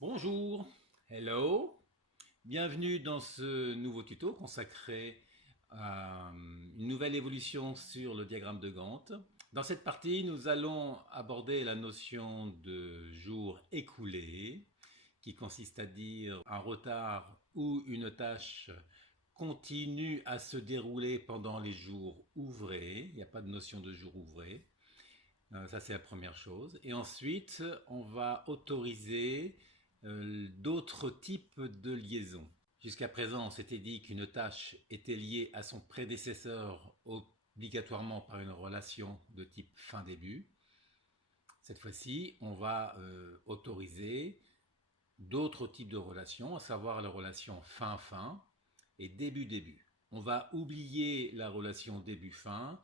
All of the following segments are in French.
Bonjour, hello, bienvenue dans ce nouveau tuto consacré à une nouvelle évolution sur le diagramme de Gantt. Dans cette partie, nous allons aborder la notion de jour écoulé, qui consiste à dire un retard ou une tâche continue à se dérouler pendant les jours ouvrés. Il n'y a pas de notion de jour ouvré. Ça, c'est la première chose. Et ensuite, on va autoriser d'autres types de liaisons. Jusqu'à présent, on s'était dit qu'une tâche était liée à son prédécesseur obligatoirement par une relation de type fin-début. Cette fois-ci, on va autoriser d'autres types de relations, à savoir la relation fin-fin et début-début. On va oublier la relation début-fin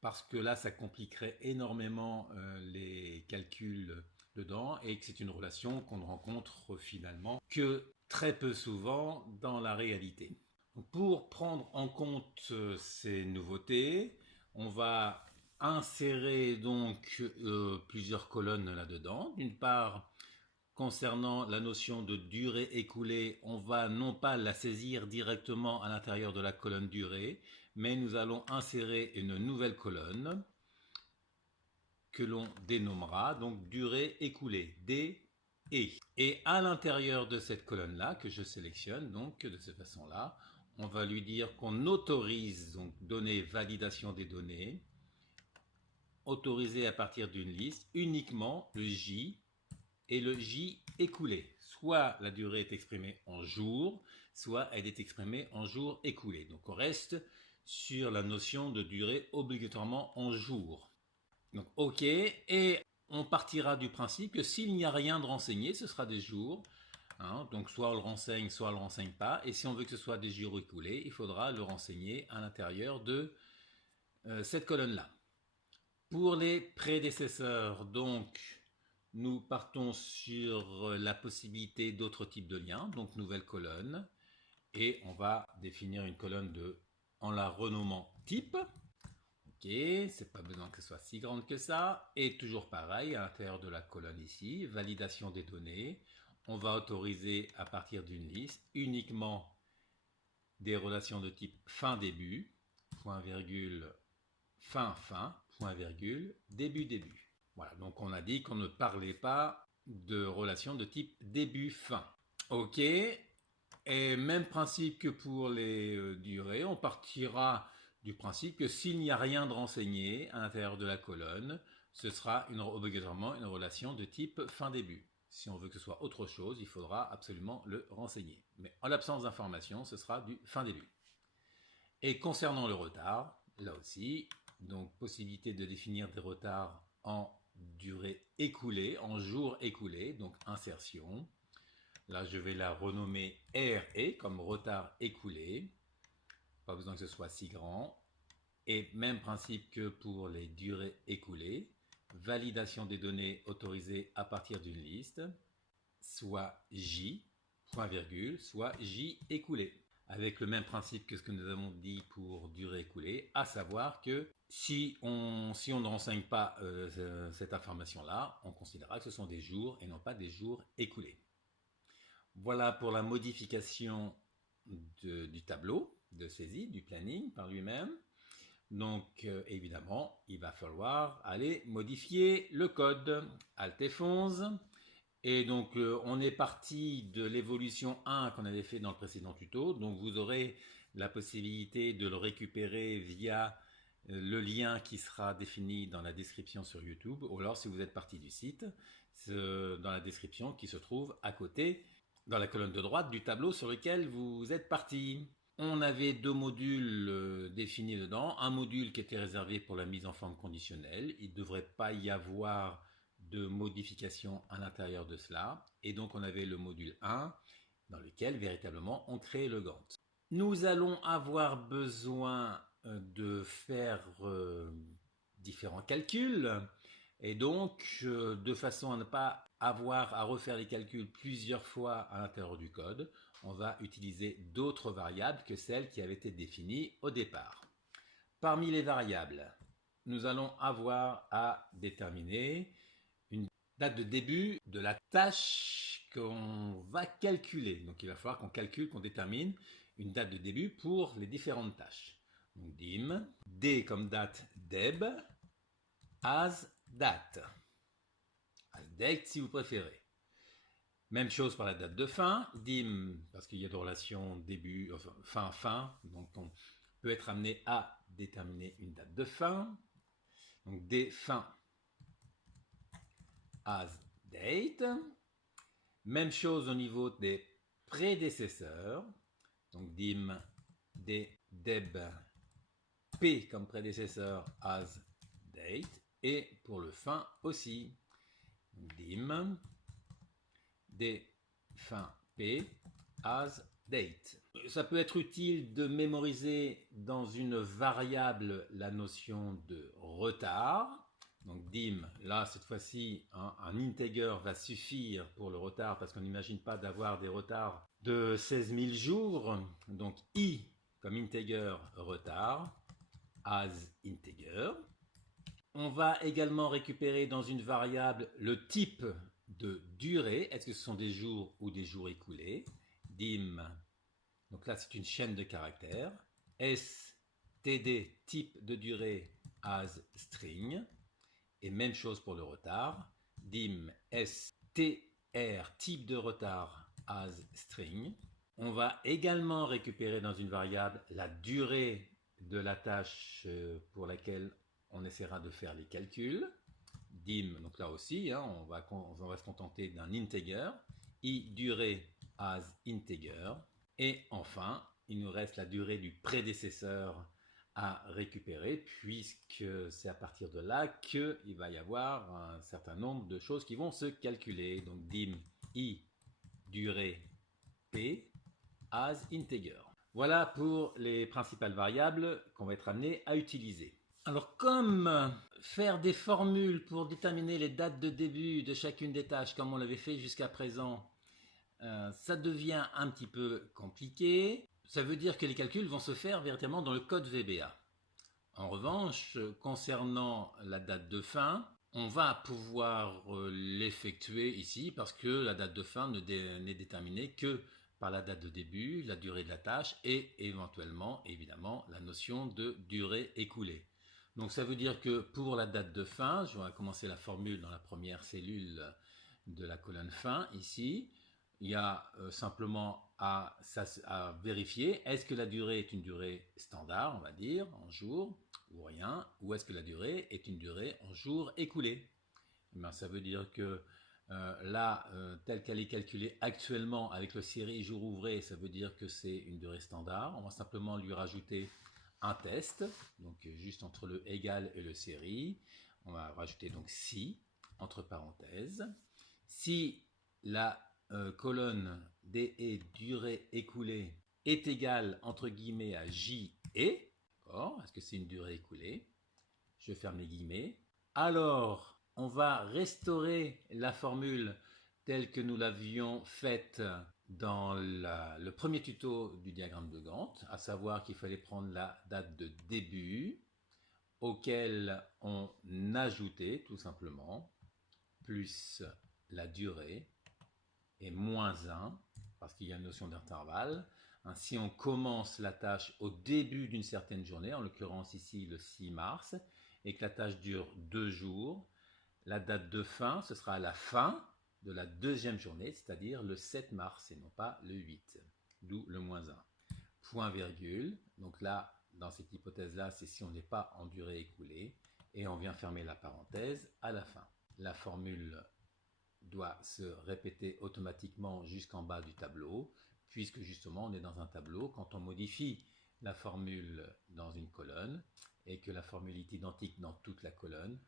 parce que là, ça compliquerait énormément les calculs dedans et que c'est une relation qu'on ne rencontre finalement que très peu souvent dans la réalité. Donc, pour prendre en compte ces nouveautés, on va insérer donc plusieurs colonnes là-dedans. D'une part, concernant la notion de durée écoulée, on va non pas la saisir directement à l'intérieur de la colonne durée, mais nous allons insérer une nouvelle colonne que l'on dénommera donc durée écoulée, D et. Et à l'intérieur de cette colonne-là, que je sélectionne donc de cette façon-là, on va lui dire qu'on autorise donc donner validation des données, autorisé à partir d'une liste uniquement le J et le J écoulé. Soit la durée est exprimée en jours, soit elle est exprimée en jours écoulés. Donc on reste sur la notion de durée obligatoirement en jours. Donc OK, et on partira du principe que s'il n'y a rien de renseigné, ce sera des jours. Hein, donc soit on le renseigne, soit on ne le renseigne pas. Et si on veut que ce soit des jours écoulés, il faudra le renseigner à l'intérieur de cette colonne-là. Pour les prédécesseurs, donc, nous partons sur la possibilité d'autres types de liens, donc nouvelle colonne, et on va définir une colonne en la renommant type. Ok, c'est pas besoin que ce soit si grande que ça. Et toujours pareil, à l'intérieur de la colonne ici, validation des données, on va autoriser à partir d'une liste uniquement des relations de type fin-début, point virgule fin-fin, point virgule, début-début. Voilà, donc on a dit qu'on ne parlait pas de relations de type début-fin. Ok, et même principe que pour les durées, on partira du principe que s'il n'y a rien de renseigné à l'intérieur de la colonne, ce sera obligatoirement une relation de type fin-début. Si on veut que ce soit autre chose, il faudra absolument le renseigner. Mais en l'absence d'information, ce sera du fin-début. Et concernant le retard, là aussi, donc possibilité de définir des retards en durée écoulée, en jours écoulés, donc insertion. Là, je vais la renommer RE comme retard écoulé. Pas besoin que ce soit si grand. Et même principe que pour les durées écoulées. Validation des données autorisées à partir d'une liste, soit J, point virgule, soit J écoulé. Avec le même principe que ce que nous avons dit pour durée écoulée, à savoir que si on ne renseigne pas cette information-là, on considérera que ce sont des jours et non pas des jours écoulés. Voilà pour la modification du tableau de saisie, du planning par lui-même. Donc évidemment, il va falloir aller modifier le code. Alt F11. Et donc on est parti de l'évolution 1 qu'on avait fait dans le précédent tuto. Donc vous aurez la possibilité de le récupérer via le lien qui sera défini dans la description sur YouTube. Ou alors si vous êtes parti du site, dans la description qui se trouve à côté, dans la colonne de droite du tableau sur lequel vous êtes parti. On avait deux modules définis dedans. Un module qui était réservé pour la mise en forme conditionnelle. Il ne devrait pas y avoir de modification à l'intérieur de cela. Et donc on avait le module 1 dans lequel véritablement on crée le Gantt. Nous allons avoir besoin de faire différents calculs. Et donc, de façon à ne pas avoir à refaire les calculs plusieurs fois à l'intérieur du code, on va utiliser d'autres variables que celles qui avaient été définies au départ. Parmi les variables, nous allons avoir à déterminer une date de début de la tâche qu'on va calculer. Donc il va falloir qu'on calcule, qu'on détermine une date de début pour les différentes tâches. Donc dim, d comme date deb, as date. As date si vous préférez. Même chose pour la date de fin, dim, parce qu'il y a de relation début, enfin fin, donc on peut être amené à déterminer une date de fin. Donc d fin as date. Même chose au niveau des prédécesseurs. Donc dim, d, deb, p comme prédécesseur as date. Et pour le fin aussi. Dim, d, fin, p as date. Ça peut être utile de mémoriser dans une variable la notion de retard. Donc dim, là cette fois-ci, un integer va suffire pour le retard parce qu'on n'imagine pas d'avoir des retards de 16 000 jours. Donc i comme integer retard, as integer. On va également récupérer dans une variable le type de durée. Est-ce que ce sont des jours ou des jours écoulés? Dim, donc là c'est une chaîne de caractères. std, type de durée as string. Et même chose pour le retard. Dim str, type de retard as string. On va également récupérer dans une variable la durée de la tâche pour laquelle on essaiera de faire les calculs. Dim, donc là aussi, on va se contenter d'un integer. I durée as integer. Et enfin, il nous reste la durée du prédécesseur à récupérer, puisque c'est à partir de là qu'il va y avoir un certain nombre de choses qui vont se calculer. Donc dim i durée p as integer. Voilà pour les principales variables qu'on va être amené à utiliser. Alors comme faire des formules pour déterminer les dates de début de chacune des tâches, comme on l'avait fait jusqu'à présent, ça devient un petit peu compliqué. Ça veut dire que les calculs vont se faire véritablement dans le code VBA. En revanche, concernant la date de fin, on va pouvoir l'effectuer ici parce que la date de fin n'est déterminée que par la date de début, la durée de la tâche et éventuellement, évidemment, la notion de durée écoulée. Donc ça veut dire que pour la date de fin, je vais commencer la formule dans la première cellule de la colonne fin ici. Il y a simplement à vérifier, est-ce que la durée est une durée standard, on va dire, en jours, ou rien, ou est-ce que la durée est une durée en jours écoulés? Ça veut dire que là, telle qu'elle est calculée actuellement avec le série jour ouvré, ça veut dire que c'est une durée standard. On va simplement lui rajouter un test, donc juste entre le égal et le série. On va rajouter donc si, entre parenthèses. Si la colonne DE durée écoulée est égale entre guillemets à JE, est-ce que c'est une durée écoulée? Je ferme les guillemets. Alors, on va restaurer la formule telle que nous l'avions faite dans le premier tuto du diagramme de Gantt, à savoir qu'il fallait prendre la date de début, auquel on ajoutait tout simplement, plus la durée, et moins 1, parce qu'il y a une notion d'intervalle. Si on commence la tâche au début d'une certaine journée, en l'occurrence ici le 6 mars, et que la tâche dure 2 jours, la date de fin, ce sera à la fin de la deuxième journée, c'est-à-dire le 7 mars et non pas le 8, d'où le moins 1. Point virgule, donc là, dans cette hypothèse-là, c'est si on n'est pas en durée écoulée, et on vient fermer la parenthèse à la fin. La formule doit se répéter automatiquement jusqu'en bas du tableau, puisque justement on est dans un tableau. Quand on modifie la formule dans une colonne et que la formule est identique dans toute la colonne,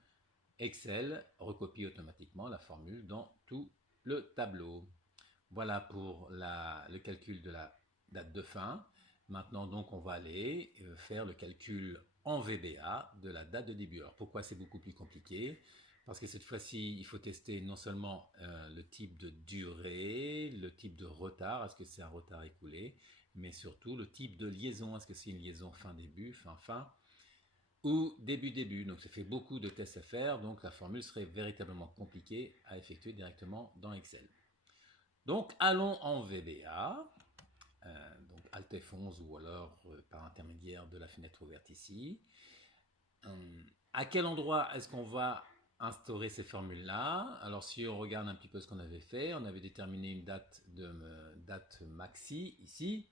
Excel recopie automatiquement la formule dans tout le tableau. Voilà pour le calcul de la date de fin. Maintenant donc on va aller faire le calcul en VBA de la date de début. Alors pourquoi c'est beaucoup plus compliqué? Parce que cette fois-ci, il faut tester non seulement le type de durée, le type de retard, est-ce que c'est un retard écoulé, mais surtout le type de liaison, est-ce que c'est une liaison fin-début, fin-fin, ou début-début. Donc ça fait beaucoup de tests à faire, donc la formule serait véritablement compliquée à effectuer directement dans Excel. Donc allons en VBA, donc Alt F11 ou alors par intermédiaire de la fenêtre ouverte ici. À quel endroit est-ce qu'on va instaurer ces formules-là? Alors si on regarde un petit peu ce qu'on avait fait, on avait déterminé une date maxi ici.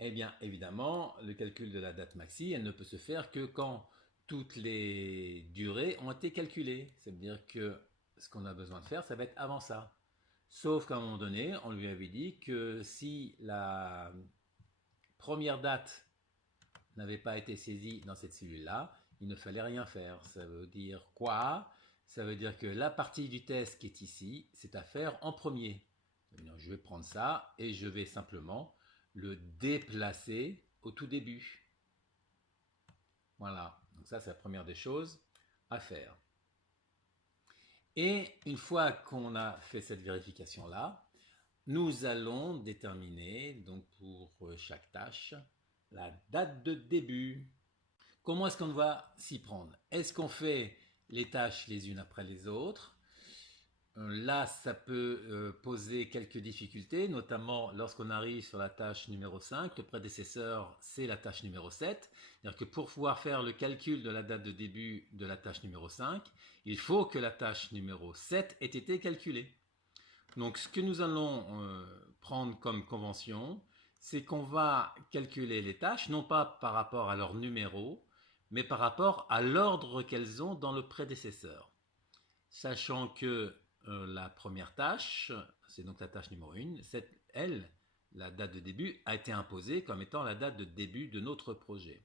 Eh bien évidemment, le calcul de la date maxi, elle ne peut se faire que quand toutes les durées ont été calculées. C'est-à-dire que ce qu'on a besoin de faire, ça va être avant ça. Sauf qu'à un moment donné, on lui avait dit que si la première date n'avait pas été saisie dans cette cellule-là, il ne fallait rien faire. Ça veut dire quoi? Ça veut dire que la partie du test qui est ici, c'est à faire en premier. Je vais prendre ça et je vais simplement le déplacer au tout début. Voilà, donc ça c'est la première des choses à faire. Et une fois qu'on a fait cette vérification-là, nous allons déterminer, donc pour chaque tâche, la date de début. Comment est-ce qu'on va s'y prendre? Est-ce qu'on fait les tâches les unes après les autres? Là, ça peut poser quelques difficultés, notamment lorsqu'on arrive sur la tâche numéro 5. Le prédécesseur, c'est la tâche numéro 7. C'est-à-dire que pour pouvoir faire le calcul de la date de début de la tâche numéro 5, il faut que la tâche numéro 7 ait été calculée. Donc, ce que nous allons prendre comme convention, c'est qu'on va calculer les tâches, non pas par rapport à leur numéro, mais par rapport à l'ordre qu'elles ont dans le prédécesseur. Sachant que la première tâche, c'est donc la tâche numéro 1, elle, la date de début, a été imposée comme étant la date de début de notre projet.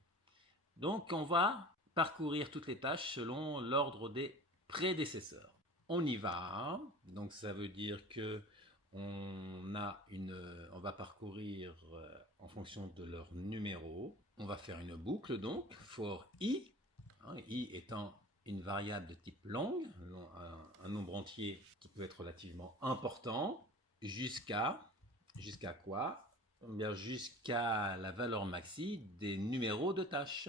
Donc on va parcourir toutes les tâches selon l'ordre des prédécesseurs. On y va, donc ça veut dire que on va parcourir en fonction de leur numéro. On va faire une boucle donc for i, i étant une variable de type long, un nombre entier qui peut être relativement important, jusqu'à quoi? Bien, jusqu'à la valeur maxi des numéros de tâches.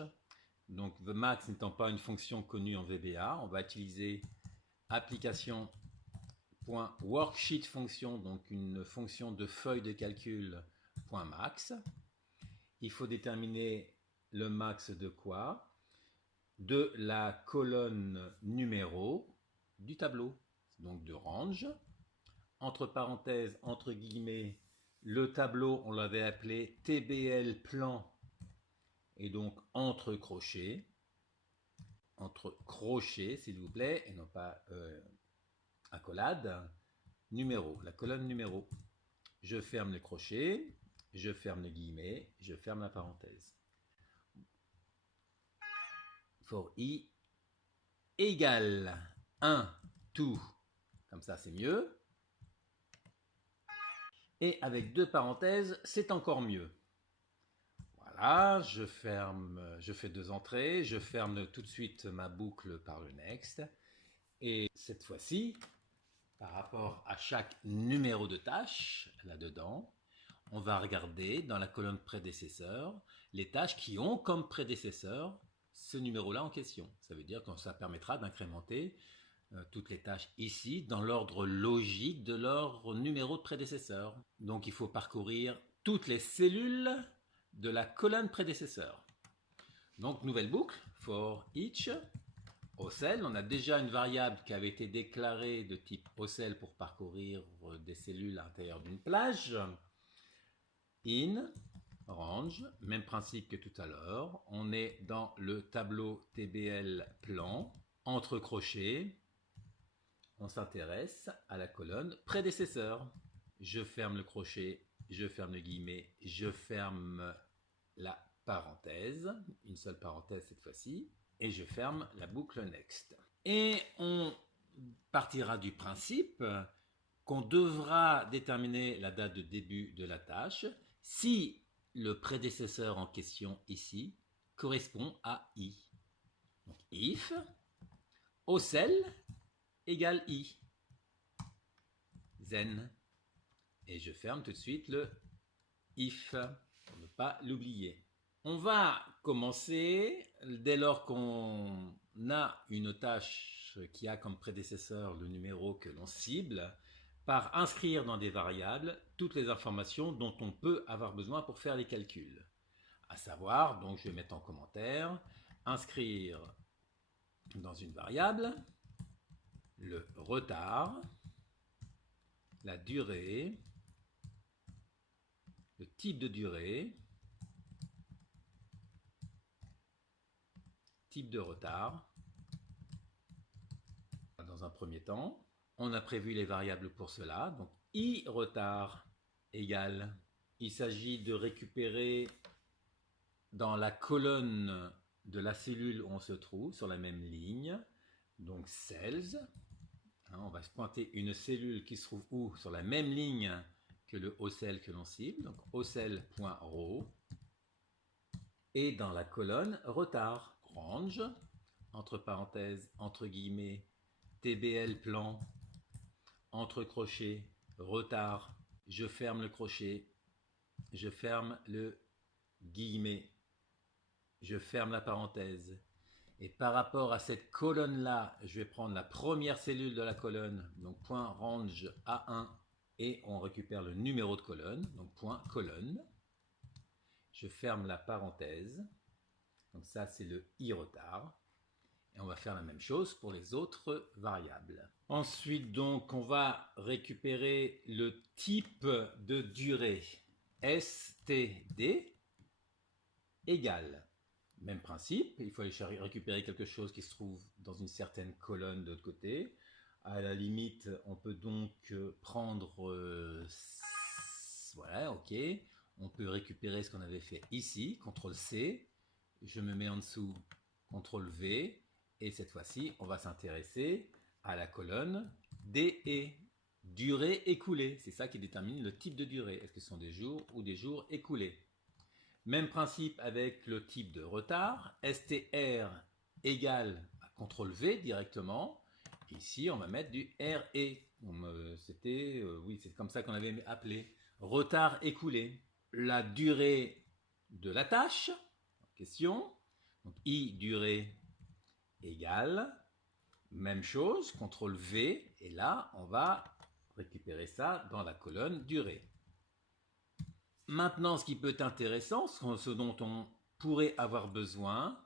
Donc the max n'étant pas une fonction connue en VBA, on va utiliser application.worksheet fonction, donc une fonction de feuille de calcul .max. Il faut déterminer le max de quoi? De la colonne numéro du tableau, donc de range. Entre parenthèses, entre guillemets, le tableau, on l'avait appelé TBL plan, et donc entre crochets s'il vous plaît, et non pas accolade, numéro, la colonne numéro. Je ferme le crochet, je ferme le guillemet, je ferme la parenthèse. For i égale 1 tout, comme ça c'est mieux. Et avec deux parenthèses, c'est encore mieux. Voilà, je fais deux entrées, je ferme tout de suite ma boucle par le next. Et cette fois-ci, par rapport à chaque numéro de tâche, là-dedans, on va regarder dans la colonne prédécesseur les tâches qui ont comme prédécesseur ce numéro-là en question. Ça veut dire que ça permettra d'incrémenter toutes les tâches ici dans l'ordre logique de leur numéro de prédécesseur. Donc il faut parcourir toutes les cellules de la colonne prédécesseur. Donc nouvelle boucle, for each OCEL. On a déjà une variable qui avait été déclarée de type OCEL pour parcourir des cellules à l'intérieur d'une plage. In, range, même principe que tout à l'heure. On est dans le tableau TBL plan, entre crochets. On s'intéresse à la colonne prédécesseur. Je ferme le crochet, je ferme le guillemet, je ferme la parenthèse, une seule parenthèse cette fois-ci, et je ferme la boucle next. Et on partira du principe qu'on devra déterminer la date de début de la tâche si le prédécesseur en question ici correspond à i. Donc if OCEL égale i. Zen. Et je ferme tout de suite le if pour ne pas l'oublier. On va commencer dès lors qu'on a une tâche qui a comme prédécesseur le numéro que l'on cible par inscrire dans des variables toutes les informations dont on peut avoir besoin pour faire les calculs. À savoir, donc je vais mettre en commentaire, inscrire dans une variable le retard, la durée, le type de durée, type de retard. Dans un premier temps, on a prévu les variables pour cela. Donc i retard égale, il s'agit de récupérer dans la colonne de la cellule où on se trouve, sur la même ligne, donc cells, on va se pointer une cellule qui se trouve où? Sur la même ligne que le ocell que l'on cible, donc ocell.row, et dans la colonne retard, range, entre parenthèses, entre guillemets, tbl plan, entre crochets, retard, je ferme le crochet, je ferme le guillemet, je ferme la parenthèse. Et par rapport à cette colonne-là, je vais prendre la première cellule de la colonne, donc point range A1, et on récupère le numéro de colonne, donc point colonne. Je ferme la parenthèse, donc ça c'est le i retard. Et on va faire la même chose pour les autres variables. Ensuite, donc, on va récupérer le type de durée. std égale. Même principe, il faut aller récupérer quelque chose qui se trouve dans une certaine colonne de l'autre côté. À la limite, on peut donc prendre... voilà, ok. On peut récupérer ce qu'on avait fait ici, CTRL-C. Je me mets en dessous, CTRL-V. Et cette fois-ci, on va s'intéresser à la colonne DE, durée écoulée. C'est ça qui détermine le type de durée. Est-ce que ce sont des jours ou des jours écoulés? Même principe avec le type de retard. STR égale à CTRL-V directement. Ici, on va mettre du RE. C'était, oui, c'est comme ça qu'on avait appelé. Retard écoulé. La durée de la tâche, question. Donc, I durée égale, même chose, CTRL V, et là, on va récupérer ça dans la colonne durée. Maintenant, ce qui peut être intéressant, ce dont on pourrait avoir besoin,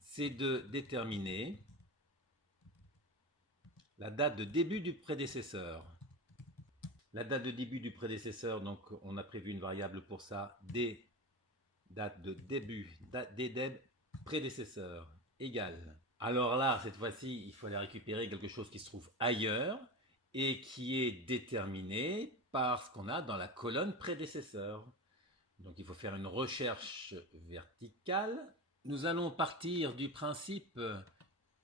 c'est de déterminer la date de début du prédécesseur. La date de début du prédécesseur, donc on a prévu une variable pour ça, d, date de début, ddeb prédécesseur, égale. Alors là, cette fois-ci, il faut aller récupérer quelque chose qui se trouve ailleurs et qui est déterminé par ce qu'on a dans la colonne prédécesseur. Donc il faut faire une recherche verticale. Nous allons partir du principe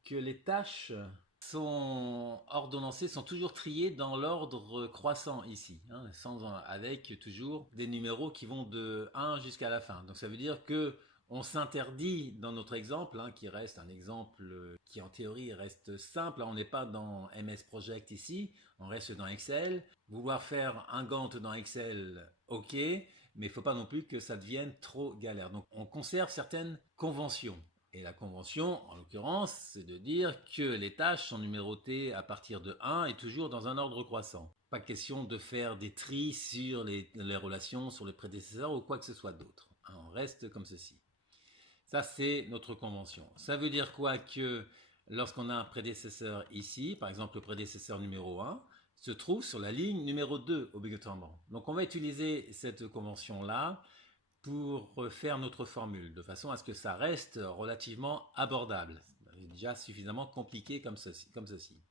que les tâches sont ordonnancées, sont toujours triées dans l'ordre croissant ici, avec toujours des numéros qui vont de 1 jusqu'à la fin. Donc ça veut dire que on s'interdit dans notre exemple, qui reste un exemple qui en théorie reste simple. On n'est pas dans MS Project ici, on reste dans Excel. Vouloir faire un Gantt dans Excel, ok, mais il ne faut pas non plus que ça devienne trop galère. Donc on conserve certaines conventions. Et la convention, en l'occurrence, c'est de dire que les tâches sont numérotées à partir de 1 et toujours dans un ordre croissant. Pas question de faire des tris sur les relations, sur les prédécesseurs ou quoi que ce soit d'autre. On reste comme ceci. Ça, c'est notre convention. Ça veut dire quoi? Que lorsqu'on a un prédécesseur ici, par exemple le prédécesseur numéro 1, se trouve sur la ligne numéro 2 obligatoirement. Donc on va utiliser cette convention-là pour faire notre formule, de façon à ce que ça reste relativement abordable. C'est déjà suffisamment compliqué comme ceci.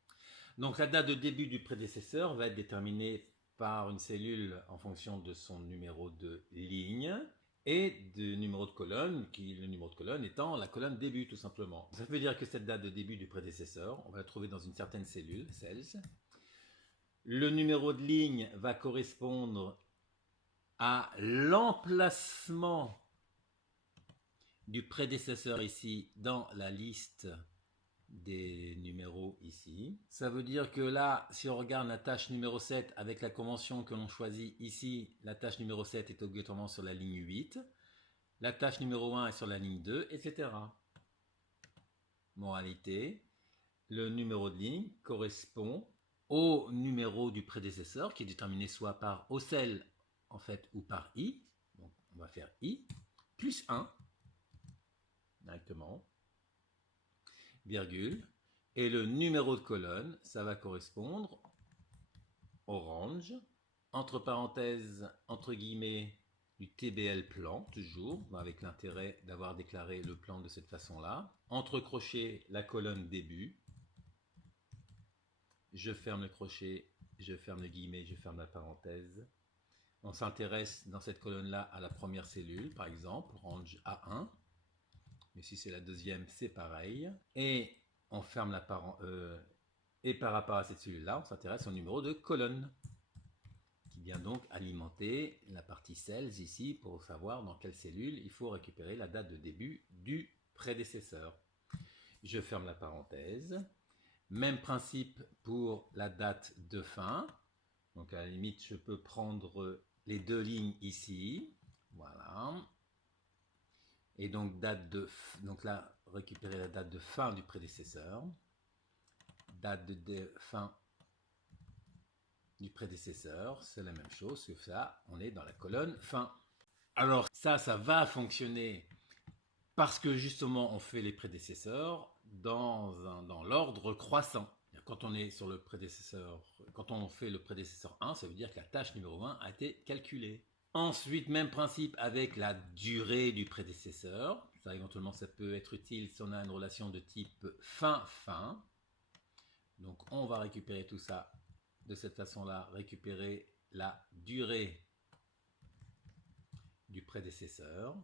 Donc la date de début du prédécesseur va être déterminée par une cellule en fonction de son numéro de ligne et du numéro de colonne, le numéro de colonne étant la colonne début tout simplement. Ça veut dire que cette date de début du prédécesseur, on va la trouver dans une certaine cellule, cells. Le numéro de ligne va correspondre à l'emplacement du prédécesseur ici dans la liste des numéros ici. Ça veut dire que là, si on regarde la tâche numéro 7 avec la convention que l'on choisit ici, la tâche numéro 7 est obligatoirement sur la ligne 8. La tâche numéro 1 est sur la ligne 2, etc. Moralité, le numéro de ligne correspond au numéro du prédécesseur qui est déterminé soit par ocell en fait ou par i. Donc on va faire i plus 1 directement, virgule, et le numéro de colonne, ça va correspondre orange, entre parenthèses, entre guillemets, du TBL plan, toujours, avec l'intérêt d'avoir déclaré le plan de cette façon-là. Entre crochets, la colonne début. Je ferme le crochet, je ferme le guillemet, je ferme la parenthèse. On s'intéresse dans cette colonne-là à la première cellule, par exemple, range A1. Mais si c'est la deuxième, c'est pareil. Et on ferme la parenthèse. Et par rapport à cette cellule-là, on s'intéresse au numéro de colonne, qui vient donc alimenter la partie cells ici pour savoir dans quelle cellule il faut récupérer la date de début du prédécesseur. Je ferme la parenthèse. Même principe pour la date de fin. Donc à la limite, je peux prendre les deux lignes ici. Voilà. Et donc, donc là, récupérer la date de fin du prédécesseur. Date de fin du prédécesseur, c'est la même chose, sauf ça, on est dans la colonne fin. Alors ça va fonctionner parce que justement on fait les prédécesseurs dans l'ordre croissant. Quand on est sur le prédécesseur, quand on fait le prédécesseur 1, ça veut dire que la tâche numéro 1 a été calculée. Ensuite, même principe avec la durée du prédécesseur. Ça, éventuellement, ça peut être utile si on a une relation de type fin-fin. Donc, on va récupérer tout ça de cette façon-là, récupérer la durée du prédécesseur.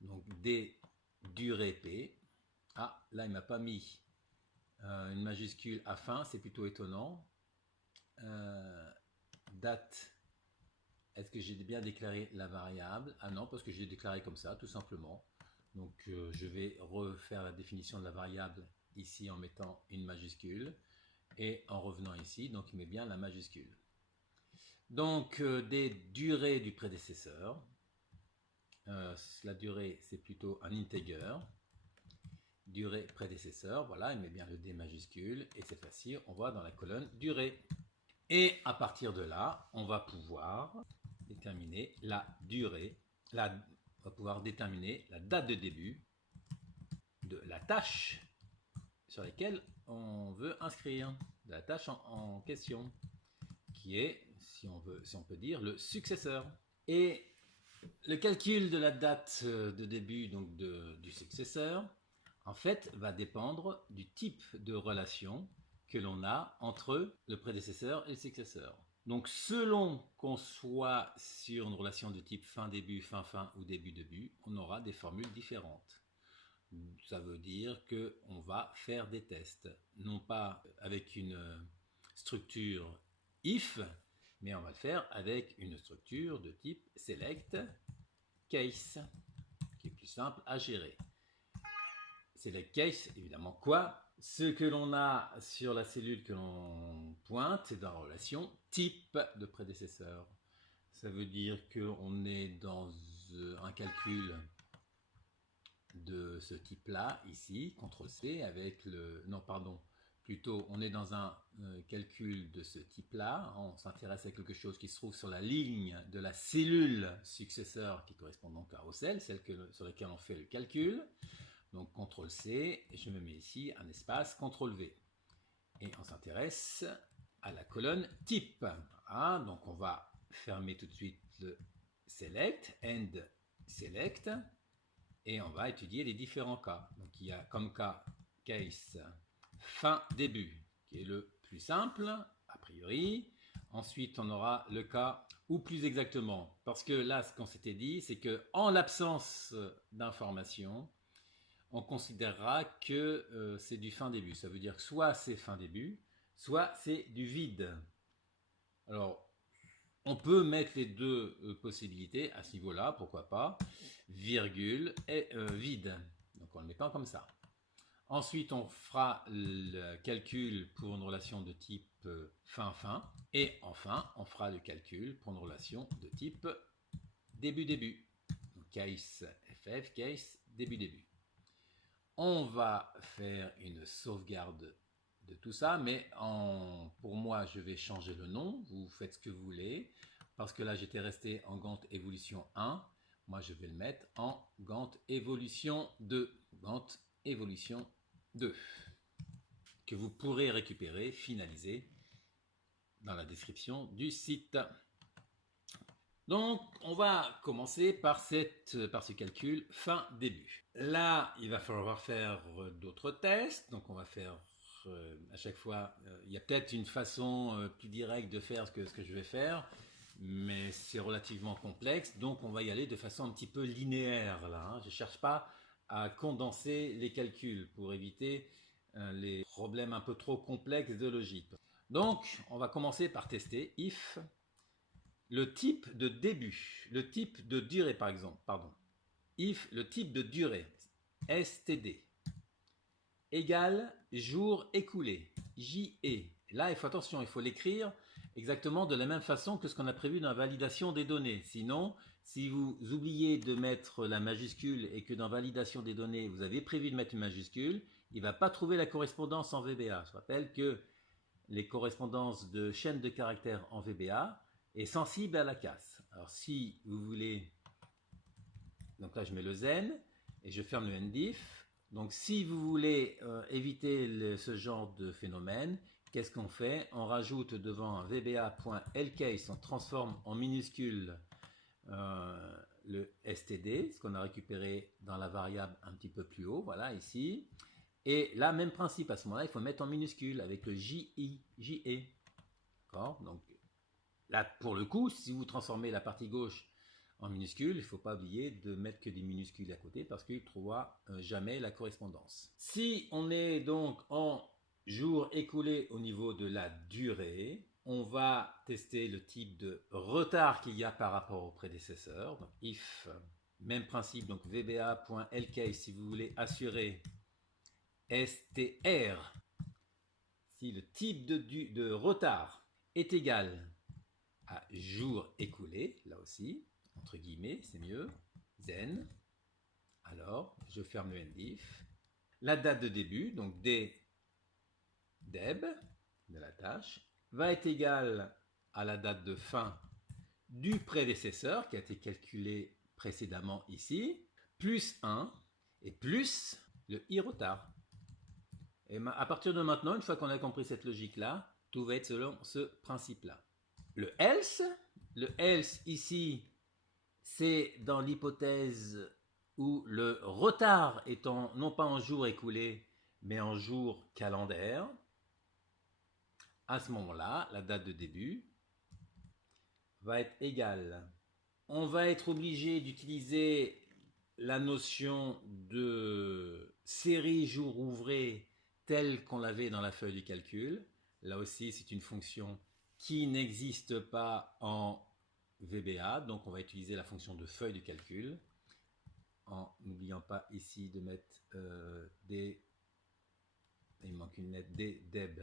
Donc, D durée P. Ah, là, il ne m'a pas mis une majuscule à fin, c'est plutôt étonnant. Date. Est-ce que j'ai bien déclaré la variable? Ah non, parce que j'ai déclaré comme ça, tout simplement. Donc, je vais refaire la définition de la variable ici en mettant une majuscule. Et en revenant ici, donc il met bien la majuscule. Donc, des durées du prédécesseur. La durée, c'est plutôt un integer. Durée prédécesseur, voilà, il met bien le D majuscule. Et cette fois-ci, on va dans la colonne durée. Et à partir de là, on va pouvoir déterminer la durée. On va pouvoir déterminer la date de début de la tâche sur laquelle on veut inscrire, de la tâche en question, qui est, si on peut dire, le successeur. Et le calcul de la date de début donc du successeur, en fait, va dépendre du type de relation que l'on a entre le prédécesseur et le successeur. Donc, selon qu'on soit sur une relation de type fin-début, fin-fin ou début-début, on aura des formules différentes. Ça veut dire qu'on va faire des tests, non pas avec une structure if, mais on va le faire avec une structure de type select case, qui est plus simple à gérer. Select case, évidemment quoi? Ce que l'on a sur la cellule que l'on pointe, c'est dans la relation type de prédécesseur. Ça veut dire qu'on est dans un calcul de ce type-là, ici, CTRL-C, avec le... Non, pardon, plutôt, on est dans un calcul de ce type-là. On s'intéresse à quelque chose qui se trouve sur la ligne de la cellule successeur, qui correspond donc à ocell, celle sur laquelle on fait le calcul. Donc, CTRL-C, et je me mets ici un espace, CTRL-V. Et on s'intéresse à la colonne type. Ah, donc, on va fermer tout de suite le select, end select. Et on va étudier les différents cas. Donc il y a comme cas case fin début qui est le plus simple a priori. Ensuite on aura le cas ou plus exactement, parce que là ce qu'on s'était dit c'est que en l'absence d'information on considérera que c'est du fin début. Ça veut dire que soit c'est fin début, soit c'est du vide. Alors on peut mettre les deux possibilités à ce niveau-là, pourquoi pas, virgule et vide. Donc on ne le met pas comme ça. Ensuite, on fera le calcul pour une relation de type fin-fin. Et enfin, on fera le calcul pour une relation de type début-début. Donc case ff, case début-début. On va faire une sauvegarde de tout ça, mais pour moi, je vais changer le nom. Vous faites ce que vous voulez. Parce que là, j'étais resté en Gantt Évolution 1. Moi, je vais le mettre en Gantt Évolution 2. Gantt Évolution 2. Que vous pourrez récupérer, finaliser dans la description du site. Donc, on va commencer par ce calcul fin-début. Là, il va falloir faire d'autres tests. Donc, on va faire à chaque fois, il y a peut-être une façon plus directe de faire ce que je vais faire, mais c'est relativement complexe. Donc, on va y aller de façon un petit peu linéaire là. Je ne cherche pas à condenser les calculs pour éviter les problèmes un peu trop complexes de logique. Donc, on va commencer par tester if le type de début, le type de durée par exemple, pardon, if le type de durée, STD, égale jour écoulé, JE. Là, il faut attention, il faut l'écrire exactement de la même façon que ce qu'on a prévu dans la validation des données. Sinon, si vous oubliez de mettre la majuscule et que dans validation des données, vous avez prévu de mettre une majuscule, il ne va pas trouver la correspondance en VBA. Je rappelle que les correspondances de chaînes de caractères en VBA est sensible à la casse. Alors si vous voulez, donc là je mets le zen et je ferme le ndif. Donc si vous voulez éviter ce genre de phénomène, qu'est-ce qu'on fait? On rajoute devant un vba.lcase, on transforme en minuscule le std, ce qu'on a récupéré dans la variable un petit peu plus haut, voilà ici. Et là, même principe, à ce moment-là, il faut mettre en minuscule avec le JE. D'accord? Donc là, pour le coup, si vous transformez la partie gauche en minuscule, il ne faut pas oublier de mettre que des minuscules à côté parce qu'il ne trouvera jamais la correspondance. Si on est donc en jours écoulés au niveau de la durée, on va tester le type de retard qu'il y a par rapport au prédécesseur. Donc if, même principe, donc vba.lcase si vous voulez assurer STR, si le type de retard est égal à jour écoulé, là aussi, entre guillemets, c'est mieux, zen, alors je ferme le ndif. La date de début, donc d deb, de la tâche, va être égale à la date de fin du prédécesseur qui a été calculé précédemment ici, plus 1 et plus le i retard. Et à partir de maintenant, une fois qu'on a compris cette logique-là, tout va être selon ce principe-là. Le else ici, c'est dans l'hypothèse où le retard étant non pas en jours écoulés, mais en jours calendaires. À ce moment-là, la date de début va être égale. On va être obligé d'utiliser la notion de série jour ouvré telle qu'on l'avait dans la feuille du calcul. Là aussi, c'est une fonction qui n'existe pas en VBA, donc on va utiliser la fonction de feuille de calcul en n'oubliant pas ici de mettre des, il manque une lettre, des deb,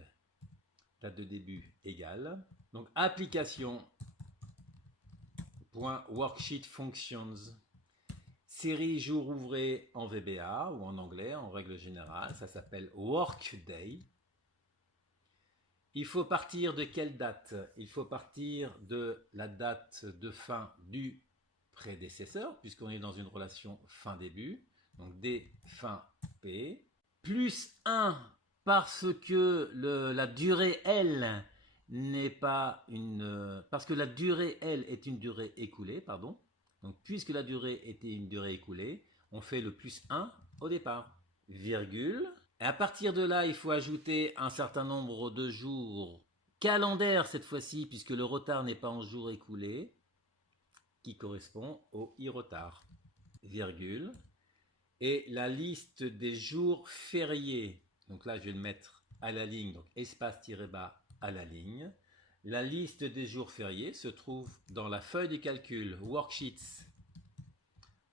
date de début égale. Donc application .worksheet functions, série jour ouvré en VBA ou en anglais en règle générale, ça s'appelle workday. Il faut partir de quelle date? Il faut partir de la date de fin du prédécesseur, puisqu'on est dans une relation fin-début, donc D fin P, plus 1 parce que la durée L n'est pas une... parce que la durée L est une durée écoulée, pardon. Donc puisque la durée était une durée écoulée, on fait le plus 1 au départ, virgule. Et à partir de là, il faut ajouter un certain nombre de jours calendaires cette fois-ci, puisque le retard n'est pas en jours écoulés, qui correspond au i-retard, virgule. Et la liste des jours fériés, donc là je vais le mettre à la ligne, donc espace-bas à la ligne. La liste des jours fériés se trouve dans la feuille de calcul worksheets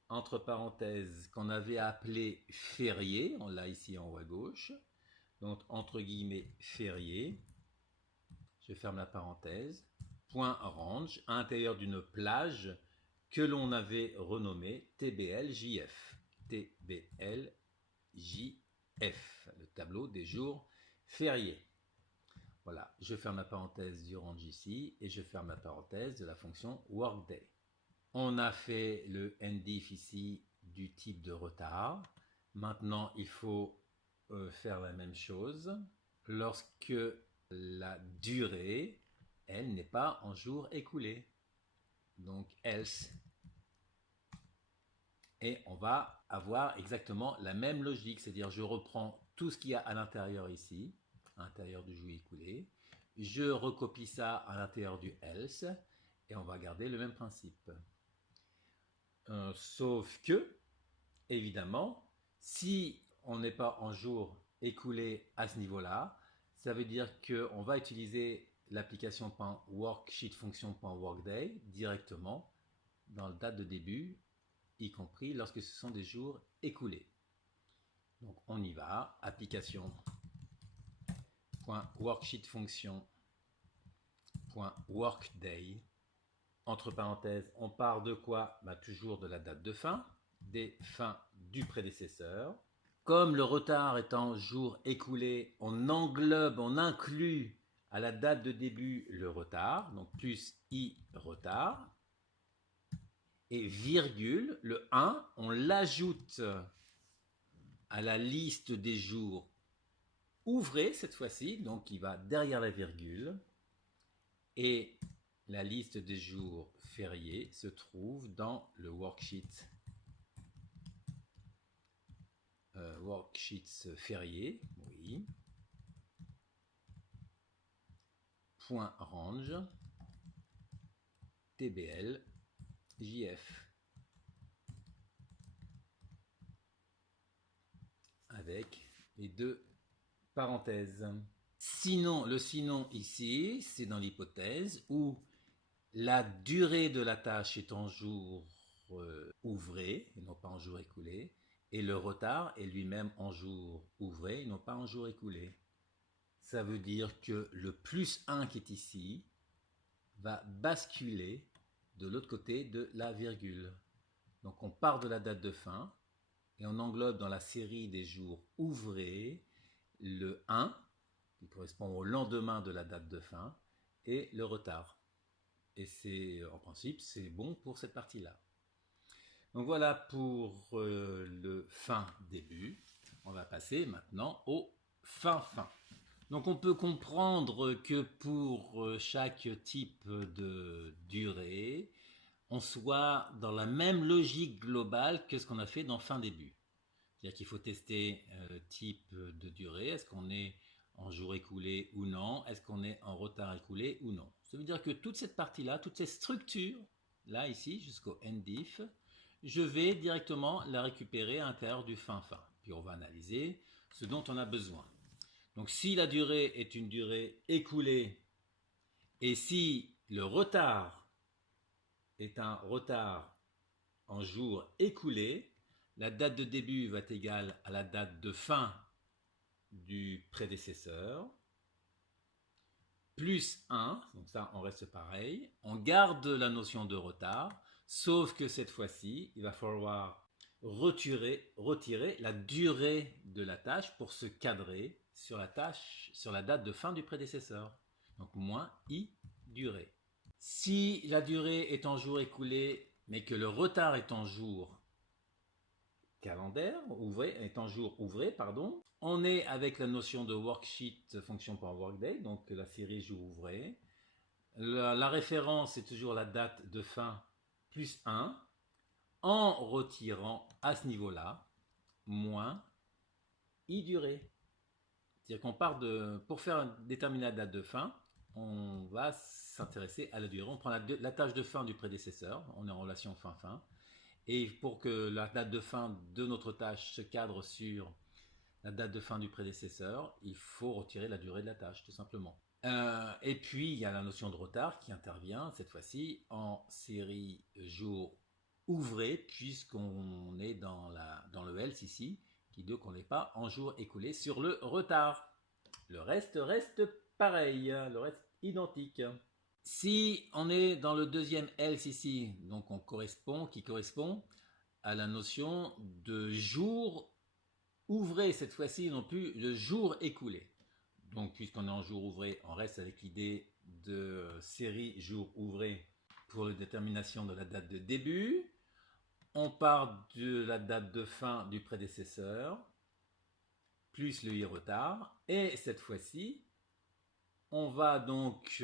entre parenthèses qu'on avait appelé férié, on l'a ici en haut à gauche, donc entre guillemets férié, je ferme la parenthèse, point range à l'intérieur d'une plage que l'on avait renommée TBLJF, TBLJF, le tableau des jours férié. Voilà, je ferme la parenthèse du range ici et je ferme la parenthèse de la fonction workday. On a fait le NDIF ici du type de retard. Maintenant, il faut faire la même chose lorsque la durée, elle, n'est pas en jours écoulés. Donc, else. Et on va avoir exactement la même logique, c'est-à-dire je reprends tout ce qu'il y a à l'intérieur ici, à l'intérieur du jour écoulé, je recopie ça à l'intérieur du else, et on va garder le même principe. Sauf que, évidemment, si on n'est pas en jour écoulé à ce niveau-là, ça veut dire qu'on va utiliser l'application .worksheet function.workday directement dans le date de début, y compris lorsque ce sont des jours écoulés. Donc on y va, application.worksheet function.workday. Entre parenthèses, on part de quoi? Toujours de la date de fin, des fins du prédécesseur. Comme le retard est en jours écoulés, on englobe, on inclut à la date de début le retard, donc plus i retard. Et virgule, le 1, on l'ajoute à la liste des jours ouvrés cette fois-ci, donc il va derrière la virgule. Et la liste des jours fériés se trouve dans le worksheet. Worksheets fériés, oui. Point range, tbl, jf. Avec les deux parenthèses. Sinon, le sinon ici, c'est dans l'hypothèse où la durée de la tâche est en jours ouvrés, et non pas en jours écoulés, et le retard est lui-même en jours ouvrés, et non pas en jours écoulés. Ça veut dire que le plus 1 qui est ici va basculer de l'autre côté de la virgule. Donc on part de la date de fin, et on englobe dans la série des jours ouvrés le 1, qui correspond au lendemain de la date de fin, et le retard. Et c'est, en principe, c'est bon pour cette partie-là. Donc voilà pour le fin-début. On va passer maintenant au fin-fin. Donc on peut comprendre que pour chaque type de durée, on soit dans la même logique globale que ce qu'on a fait dans fin-début. C'est-à-dire qu'il faut tester le type de durée. Est-ce qu'on est en jour écoulé ou non? Est-ce qu'on est en retard écoulé ou non? Ça veut dire que toute cette partie-là, toutes ces structures, là, ici, jusqu'au NDIF, je vais directement la récupérer à l'intérieur du fin-fin. Puis on va analyser ce dont on a besoin. Donc si la durée est une durée écoulée et si le retard est un retard en jour écoulé, la date de début va être égale à la date de fin du prédécesseur, plus 1, donc ça on reste pareil, on garde la notion de retard, sauf que cette fois-ci, il va falloir retirer la durée de la tâche pour se cadrer sur la date de fin du prédécesseur. Donc moins i durée. Si la durée est en jours écoulés, mais que le retard est en jours calendaire, est en jour ouvré, pardon. On est avec la notion de worksheet function.workday, donc la série jour ouvré. La référence est toujours la date de fin plus 1, en retirant à ce niveau-là, moins i durée. C'est-à-dire qu'on part de, pour déterminer la date de fin, on va s'intéresser à la durée. On prend la tâche de fin du prédécesseur, on est en relation fin-fin. Et pour que la date de fin de notre tâche se cadre sur la date de fin du prédécesseur, il faut retirer la durée de la tâche, tout simplement. Et puis, il y a la notion de retard qui intervient, cette fois-ci, en série jour ouvré, puisqu'on est dans le else ici, qui dit qu'on n'est pas en jour écoulé sur le retard. Le reste pareil, le reste identique. Si on est dans le deuxième else ici, donc qui correspond à la notion de jour ouvré cette fois-ci, non plus de jour écoulé. Donc, puisqu'on est en jour ouvré, on reste avec l'idée de série jour ouvré pour la détermination de la date de début. On part de la date de fin du prédécesseur, plus le i retard. Et cette fois-ci, on va donc,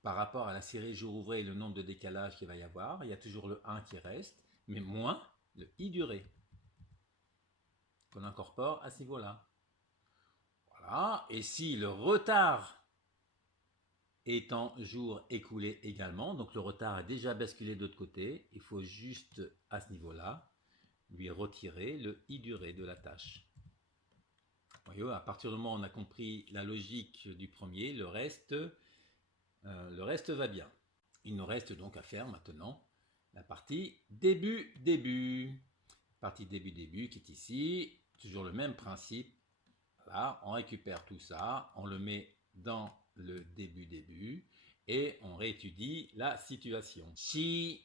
par rapport à la série jour ouvré et le nombre de décalages qu'il va y avoir, il y a toujours le 1 qui reste, mais moins le i duré, qu'on incorpore à ce niveau-là. Voilà. Et si le retard est en jour écoulé également, donc le retard a déjà basculé de l'autre côté, il faut juste à ce niveau-là lui retirer le i duré de la tâche. Voyez, à partir du moment où on a compris la logique du premier, le reste va bien. Il nous reste donc à faire maintenant la partie début-début. Partie début-début qui est ici, toujours le même principe. Voilà, on récupère tout ça, on le met dans le début-début et on réétudie la situation. Si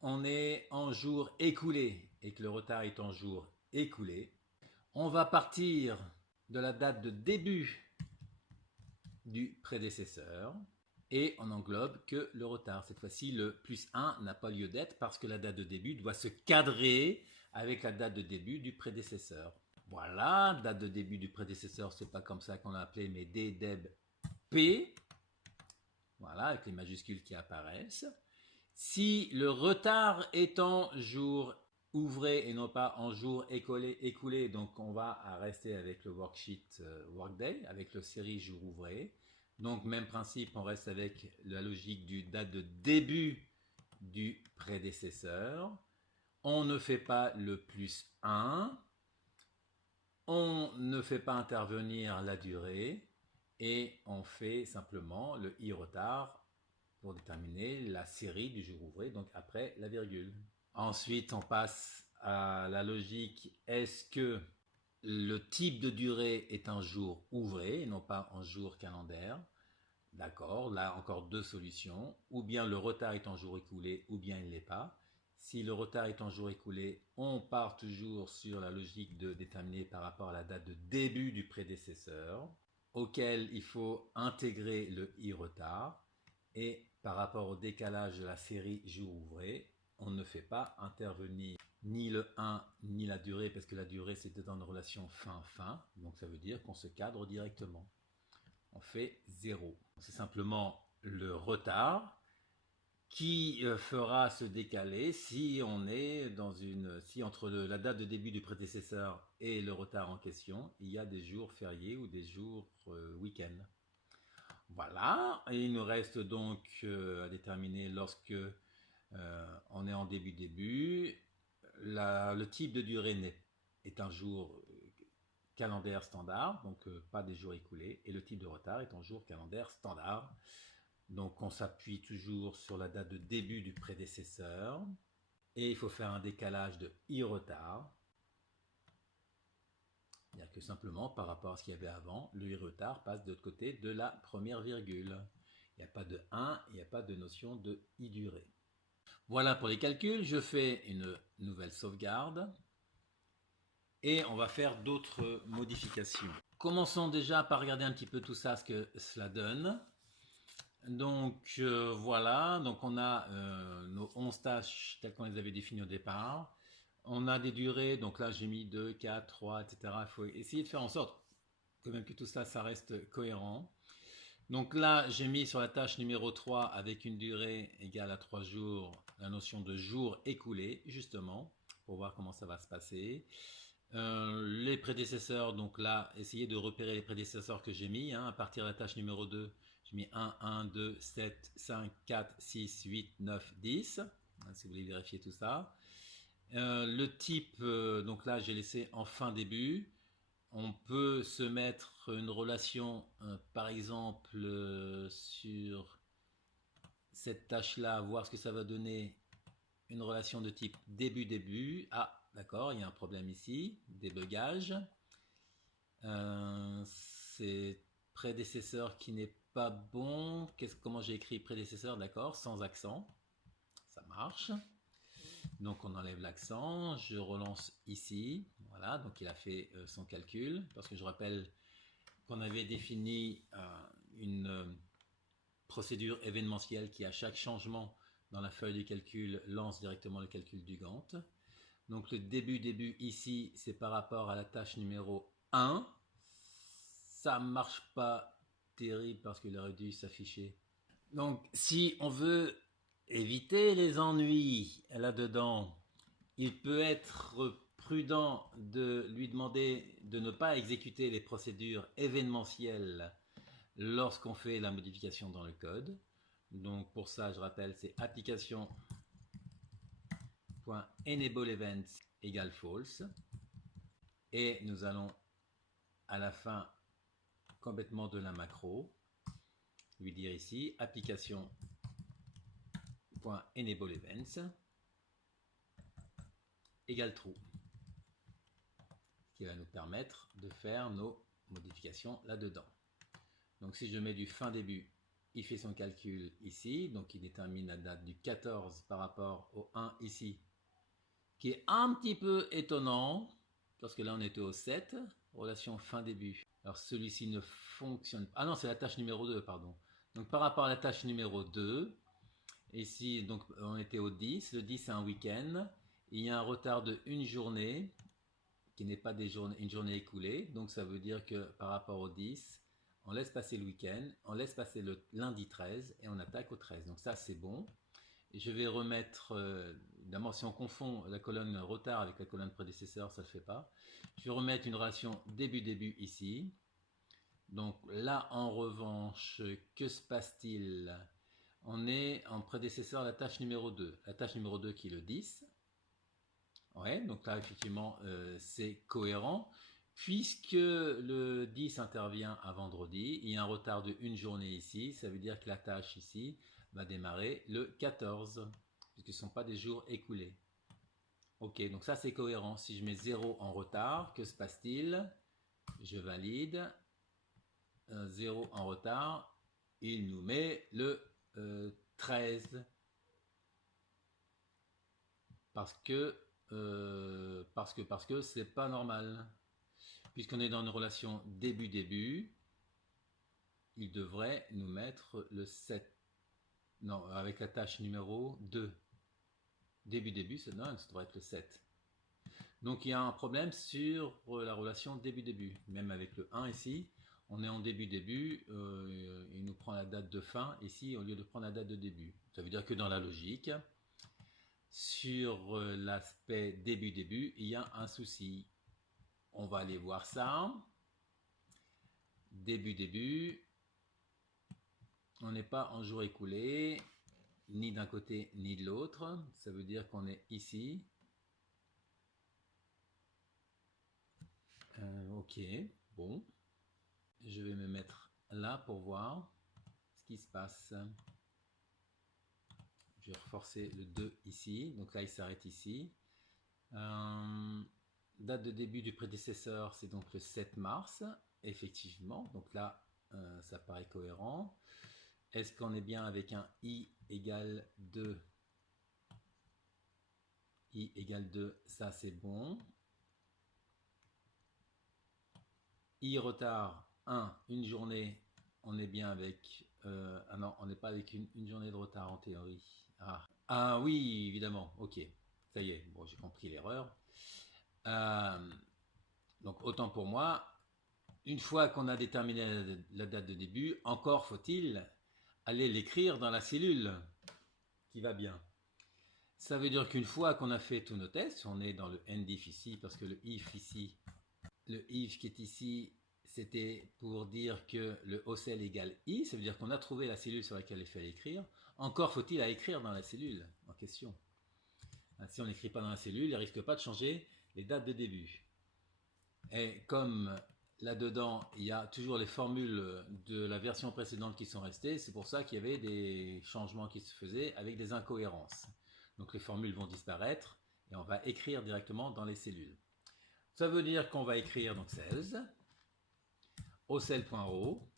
on est en jour écoulé et que le retard est en jour écoulé, on va partir de la date de début du prédécesseur et on englobe que le retard. Cette fois-ci, le plus 1 n'a pas lieu d'être parce que la date de début doit se cadrer avec la date de début du prédécesseur. Voilà, date de début du prédécesseur, c'est pas comme ça qu'on l'a appelé, mais D, Deb, P. Voilà, avec les majuscules qui apparaissent. Si le retard est en jour ouvré et non pas en jour écoulé, donc on va rester avec le worksheet Workday, avec le série jour ouvré. Donc même principe, on reste avec la logique du date de début du prédécesseur. On ne fait pas le plus 1. On ne fait pas intervenir la durée et on fait simplement le i retard pour déterminer la série du jour ouvré, donc après la virgule. Ensuite, on passe à la logique, est-ce que le type de durée est un jour ouvré et non pas un jour calendaire? D'accord, là encore deux solutions, ou bien le retard est en jour écoulé, ou bien il ne l'est pas. Si le retard est en jour écoulé, on part toujours sur la logique de déterminer par rapport à la date de début du prédécesseur, auquel il faut intégrer le i retard. Et par rapport au décalage de la série jour ouvré, on ne fait pas intervenir ni le 1 ni la durée, parce que la durée c'était dans une relation fin-fin, donc ça veut dire qu'on se cadre directement. On fait 0. C'est simplement le retard qui fera se décaler si on est dans si entre la date de début du prédécesseur et le retard en question, il y a des jours fériés ou des jours week-end. Voilà, et il nous reste donc à déterminer lorsque on est en début-début, le type de durée est un jour calendaire standard, donc pas des jours écoulés, et le type de retard est un jour calendaire standard. Donc on s'appuie toujours sur la date de début du prédécesseur, et il faut faire un décalage de i retard. Il n'y a que simplement par rapport à ce qu'il y avait avant, le i retard passe de l'autre côté de la première virgule. Il n'y a pas de 1, il n'y a pas de notion de i durée. Voilà pour les calculs, je fais une nouvelle sauvegarde et on va faire d'autres modifications. Commençons déjà par regarder un petit peu tout ça, ce que cela donne. Donc voilà, donc on a nos 11 tâches telles qu'on les avait définies au départ. On a des durées, donc là j'ai mis 2, 4, 3, etc. Il faut essayer de faire en sorte quand même que tout ça, ça reste cohérent. Donc là, j'ai mis sur la tâche numéro 3 avec une durée égale à 3 jours, la notion de jour écoulé, justement, pour voir comment ça va se passer. Les prédécesseurs, donc là, essayez de repérer les prédécesseurs que j'ai mis. À partir de la tâche numéro 2, j'ai mis 1, 1, 2, 7, 5, 4, 6, 8, 9, 10. Si vous voulez vérifier tout ça. Le type, donc là, j'ai laissé en fin début. On peut se mettre une relation, par exemple, sur cette tâche-là, voir ce que ça va donner, une relation de type début-début. Ah, d'accord, il y a un problème ici, débugage. C'est prédécesseur qui n'est pas bon. Comment j'ai écrit prédécesseur? D'accord, sans accent. Ça marche. Donc on enlève l'accent, je relance ici, voilà, donc il a fait son calcul, parce que je rappelle qu'on avait défini une procédure événementielle qui, à chaque changement dans la feuille de calcul, lance directement le calcul du Gantt. Donc le début ici, c'est par rapport à la tâche numéro 1. Ça ne marche pas terrible parce qu'il aurait dû s'afficher. Donc si on veut éviter les ennuis là-dedans, il peut être prudent de lui demander de ne pas exécuter les procédures événementielles lorsqu'on fait la modification dans le code. Donc pour ça, je rappelle, c'est application.enableEvents égale false. Et nous allons à la fin complètement de la macro lui dire ici application.enableEvents égale true, ce qui va nous permettre de faire nos modifications là-dedans. Donc si je mets du fin début, il fait son calcul ici, donc il détermine la date du 14 par rapport au 1 ici, qui est un petit peu étonnant, parce que là on était au 7, relation fin début. Alors celui-ci ne fonctionne pas. Ah non, c'est la tâche numéro 2, pardon. Donc par rapport à la tâche numéro 2, ici donc on était au 10, le 10 c'est un week-end, il y a un retard de une journée, qui n'est pas une journée écoulée, donc ça veut dire que par rapport au 10, on laisse passer le week-end, on laisse passer le lundi 13 et on attaque au 13. Donc ça c'est bon. Et je vais remettre, évidemment si on confond la colonne retard avec la colonne prédécesseur, ça ne le fait pas. Je vais remettre une relation début ici. Donc là en revanche, que se passe-t-il? On est en prédécesseur la tâche numéro 2. La tâche numéro 2 qui est le 10. Ouais, donc là effectivement c'est cohérent. Puisque le 10 intervient à vendredi, il y a un retard de une journée ici, ça veut dire que la tâche ici va démarrer le 14, puisque ce ne sont pas des jours écoulés. Ok, donc ça c'est cohérent. Si je mets 0 en retard, que se passe-t-il? Je valide. 0 en retard, il nous met le 13. Parce que c'est pas normal. Puisqu'on est dans une relation début, il devrait nous mettre le 7. Non, avec la tâche numéro 2. Début, ça devrait être le 7. Donc il y a un problème sur la relation début. Même avec le 1 ici, on est en début, il nous prend la date de fin ici au lieu de prendre la date de début. Ça veut dire que dans la logique, sur l'aspect début, il y a un souci. On va aller voir ça. Début, on n'est pas en jour écoulé, ni d'un côté ni de l'autre. Ça veut dire qu'on est ici. Ok, bon. Je vais me mettre là pour voir ce qui se passe. Je vais reforcer le 2 ici. Donc là, il s'arrête ici. Date de début du prédécesseur, c'est donc le 7 mars. Effectivement. Donc là, ça paraît cohérent. Est-ce qu'on est bien avec un i égale 2? I égale 2, ça c'est bon. I retard 1, une journée, on est bien avec... ah non, on n'est pas avec une journée de retard en théorie. Ah oui, évidemment, ok. Ça y est, bon, j'ai compris l'erreur. Donc autant pour moi, une fois qu'on a déterminé la date de début, encore faut-il aller l'écrire dans la cellule qui va bien. Ça veut dire qu'une fois qu'on a fait tous nos tests, on est dans le NDIF ici, parce que le if ici, le if qui est ici, c'était pour dire que le OCL égale I, ça veut dire qu'on a trouvé la cellule sur laquelle il fallait écrire. Encore faut-il à écrire dans la cellule en question. Si on n'écrit pas dans la cellule, il ne risque pas de changer les dates de début. Et comme là-dedans, il y a toujours les formules de la version précédente qui sont restées, c'est pour ça qu'il y avait des changements qui se faisaient avec des incohérences. Donc les formules vont disparaître et on va écrire directement dans les cellules. Ça veut dire qu'on va écrire donc 16, ocel.row,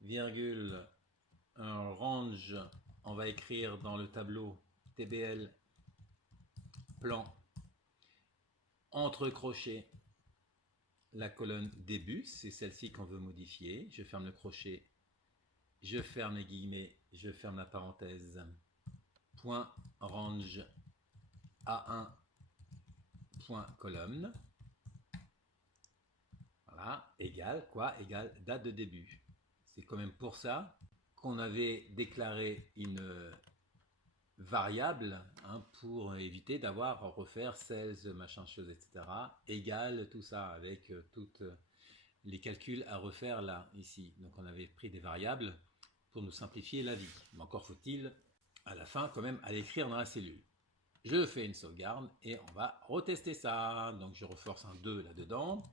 virgule, un range, on va écrire dans le tableau tbl plan entre crochets la colonne début, c'est celle-ci qu'on veut modifier. Je ferme le crochet, je ferme les guillemets, je ferme la parenthèse. Point range A1 point colonne. Voilà, égale quoi? Égale date de début. C'est quand même pour ça qu'on avait déclaré une variable, hein, pour éviter d'avoir à refaire 16 machin chose, etc. Égale tout ça avec toutes les calculs à refaire là, ici. Donc on avait pris des variables pour nous simplifier la vie. Mais encore faut-il à la fin quand même à l'écrire dans la cellule. Je fais une sauvegarde et on va retester ça. Donc je reforce un 2 là-dedans.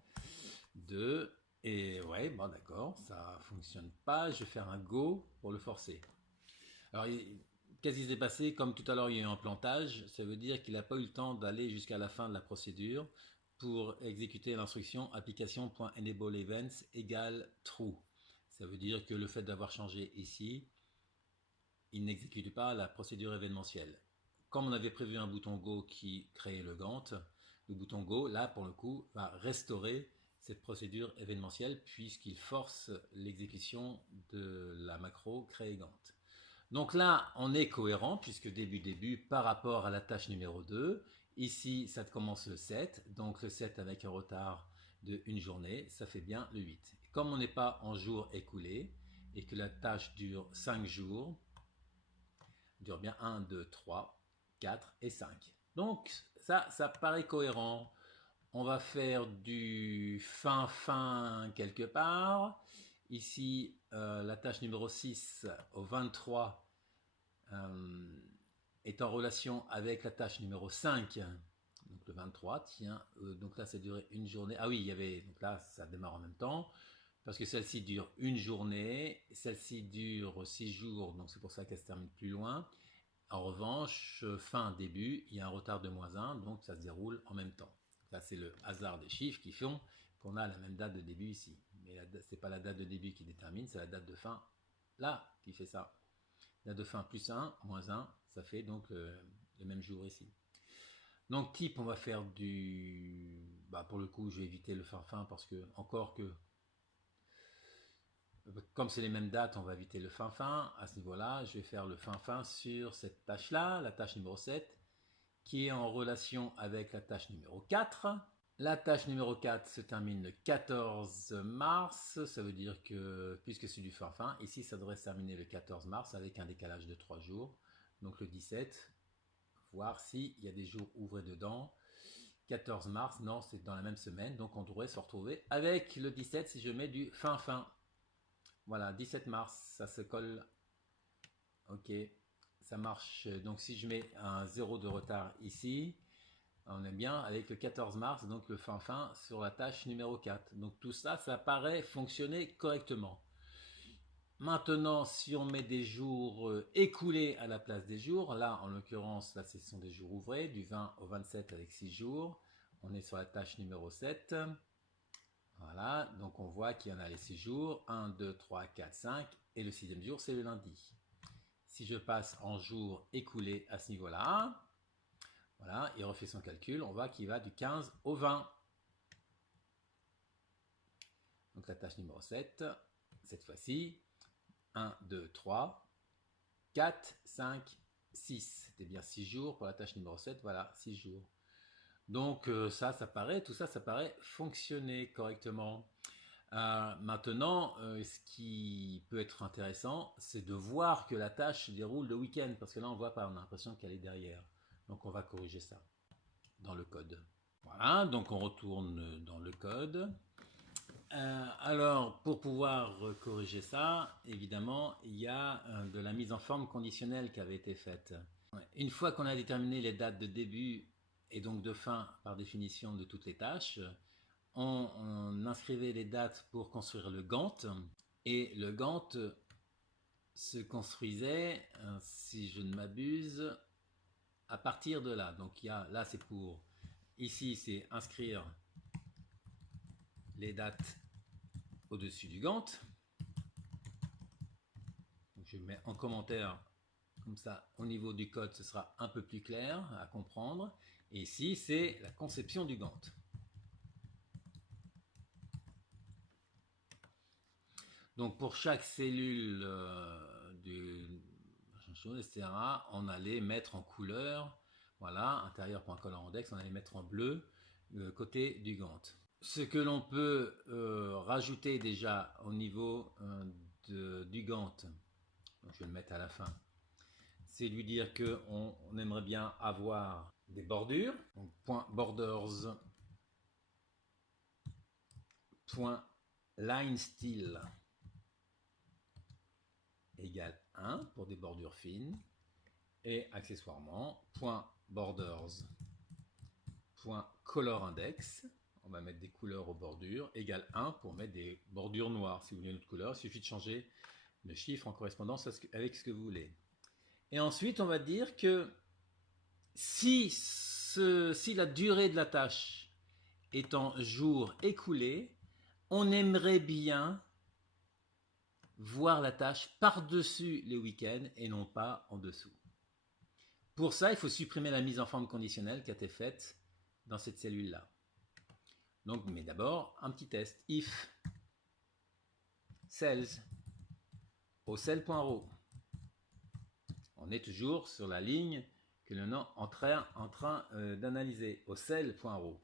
2. Et ouais, bon d'accord, ça fonctionne pas. Je vais faire un go pour le forcer. Alors, qu'est-ce qui s'est passé? Comme tout à l'heure, il y a eu un plantage. Ça veut dire qu'il n'a pas eu le temps d'aller jusqu'à la fin de la procédure pour exécuter l'instruction application.enableEvents égale true. Ça veut dire que le fait d'avoir changé ici, il n'exécute pas la procédure événementielle. Comme on avait prévu un bouton Go qui créait le Gantt, le bouton Go, là, pour le coup, va restaurer cette procédure événementielle puisqu'il force l'exécution de la macro créer Gantt. Donc là, on est cohérent puisque début par rapport à la tâche numéro 2. Ici, ça commence le 7. Donc le 7 avec un retard de une journée, ça fait bien le 8. Comme on n'est pas en jours écoulés et que la tâche dure 5 jours, dure bien 1, 2, 3, 4 et 5. Donc ça paraît cohérent. On va faire du fin quelque part. Ici, la tâche numéro 6 au 23 est en relation avec la tâche numéro 5. Donc le 23, tiens, donc là ça durait une journée. Ah oui, il y avait, donc là ça démarre en même temps. Parce que celle-ci dure une journée, celle-ci dure 6 jours, donc c'est pour ça qu'elle se termine plus loin. En revanche, fin, début, il y a un retard de -1, donc ça se déroule en même temps. Là, c'est le hasard des chiffres qui font qu'on a la même date de début ici. Mais ce n'est pas la date de début qui détermine, c'est la date de fin là qui fait ça. Date de fin plus 1, -1, ça fait donc le même jour ici. Donc type, on va faire du... pour le coup, je vais éviter le fin parce que, encore que, comme c'est les mêmes dates, on va éviter le fin. À ce niveau-là, je vais faire le fin sur cette tâche-là, la tâche numéro 7, qui est en relation avec la tâche numéro 4. La tâche numéro 4 se termine le 14 mars, ça veut dire que, puisque c'est du fin, ici ça devrait se terminer le 14 mars avec un décalage de 3 jours. Donc le 17, voir s'il y a des jours ouvrés dedans. 14 mars, non, c'est dans la même semaine, donc on devrait se retrouver avec le 17 si je mets du fin. Voilà, 17 mars, ça se colle. Ok, ça marche. Donc si je mets un 0 de retard ici, on est bien avec le 14 mars, donc le fin sur la tâche numéro 4. Donc tout ça, ça paraît fonctionner correctement. Maintenant, si on met des jours écoulés à la place des jours, là en l'occurrence, là ce sont des jours ouvrés, du 20 au 27 avec 6 jours. On est sur la tâche numéro 7. Voilà, donc on voit qu'il y en a les 6 jours, 1, 2, 3, 4, 5, et le 6e jour, c'est le lundi. Si je passe en jours écoulés à ce niveau-là, voilà, il refait son calcul, on voit qu'il va du 15 au 20. Donc la tâche numéro 7, cette fois-ci, 1, 2, 3, 4, 5, 6. C'était bien 6 jours pour la tâche numéro 7, voilà, 6 jours. Donc tout ça, ça paraît fonctionner correctement. Maintenant, ce qui peut être intéressant, c'est de voir que la tâche se déroule le week-end, parce que là, on voit pas, on a l'impression qu'elle est derrière. Donc, on va corriger ça dans le code. Voilà, donc on retourne dans le code. Alors, pour pouvoir corriger ça, évidemment, il y a de la mise en forme conditionnelle qui avait été faite. Une fois qu'on a déterminé les dates de début et donc de fin par définition de toutes les tâches, on inscrivait les dates pour construire le Gantt, et le Gantt se construisait, si je ne m'abuse, à partir de là. Donc là c'est pour, ici c'est inscrire les dates au-dessus du Gantt. Donc je mets en commentaire, comme ça au niveau du code ce sera un peu plus clair à comprendre. Et ici c'est la conception du Gantt. Donc pour chaque cellule etc., on allait mettre en couleur, voilà, intérieur.color-index, on allait mettre en bleu le côté du Gantt. Ce que l'on peut rajouter déjà au niveau du Gantt, donc je vais le mettre à la fin, c'est lui dire qu'on aimerait bien avoir des bordures, donc point borders, point line style égale 1 pour des bordures fines, et accessoirement point borders point color index, on va mettre des couleurs aux bordures, égale 1 pour mettre des bordures noires. Si vous voulez une autre couleur, il suffit de changer le chiffre en correspondance avec ce que vous voulez. Et ensuite, on va dire que si la durée de la tâche est en jours écoulés, on aimerait bien voir la tâche par-dessus les week-ends et non pas en dessous. Pour ça, il faut supprimer la mise en forme conditionnelle qui a été faite dans cette cellule-là. Donc, mais d'abord, un petit test. If cells au cell.row. On est toujours sur la ligne que l'on est en train d'analyser. Au cell.row,